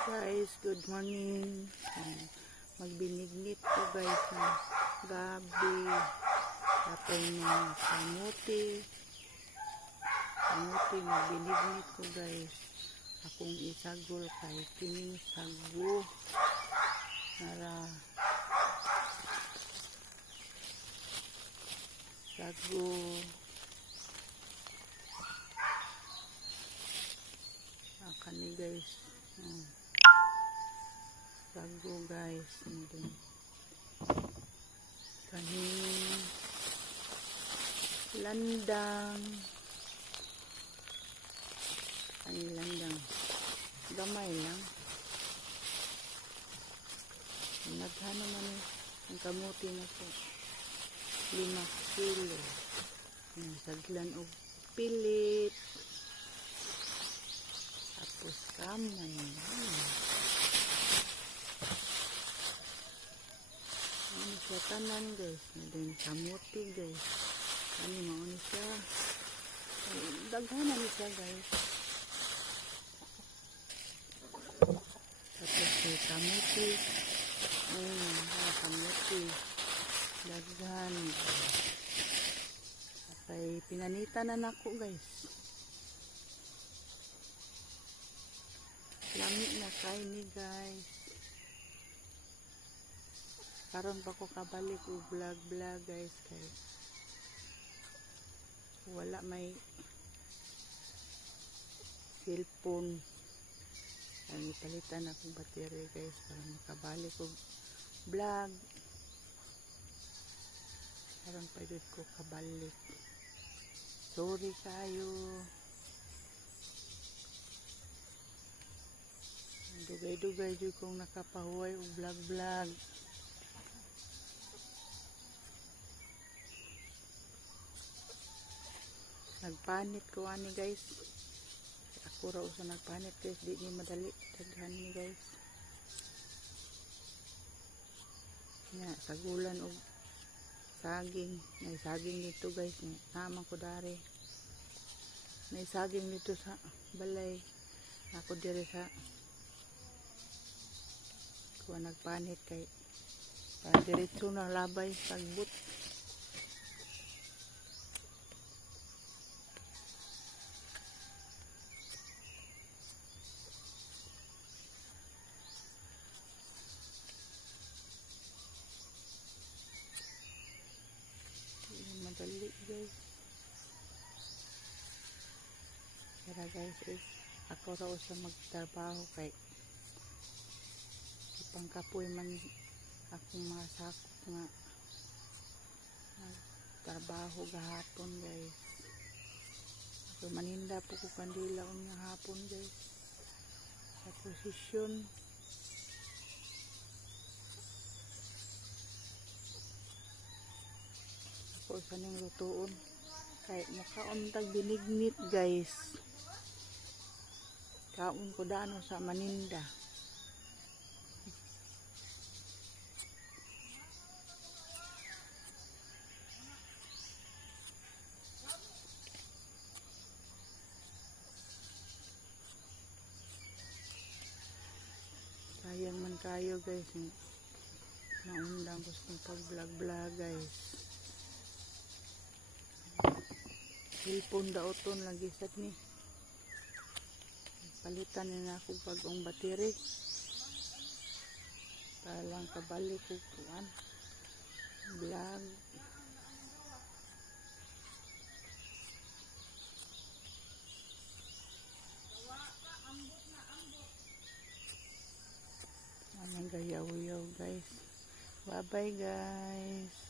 Guys, good morning. Magbinignit ko guys ng gabi. Tapos ng kamuti. Magbinignit ko guys. Akong isagol kay kining sago. Nara sago. Kani guys. Sago guys. Kani landang. Kani landang. Gamay lang. Naghano man ang kamuti na po. 5 kilo. Saglan o pilit. Tapos kamay. Ano siya tanan guys. Then kamuti guys. Ano mo siya. Daghanan siya guys. Tapos kamuti. Kamuti. Daghan. Apay pinanita na nako guys. Lami na kay ni guys. Karon pa ko kabalik og vlog guys kay wala may cellphone. Ay palitan akong battery guys para makabalik og vlog. Karon pa jud ko kabalik. Sorry kayo. Dugay-dugay jud kong nakapahuway og vlog. Nagpanit ko ani guys. Ako raw sa nagpanit guys, di ni madali daghan ni guys. Nya sagulan og saging, may saging dito guys, naman ko dari. May saging dito sa balay. Ako dire sa kuha nagpanit kay para diretso na labay pagbut. Madali guys. Kaya guys is ako raw sa magtrabaho kay pangkapoy man akong mga sakop nga trabaho gahapon guys. Ako maninda po ko kandila unya hapon guys sa posisyon. Ako sa ning lutuon kay makaontag binignit guys. Kaon ko daano sa maninda. Sayang man kayo guys. Naundang ko sa pag-vlog guys. Cellphone daoton lagi sad ni. Palitan na ako bagong battery. Para lang kabalik ko kuan vlog. Anong gayaw-yaw guys. Bye bye guys.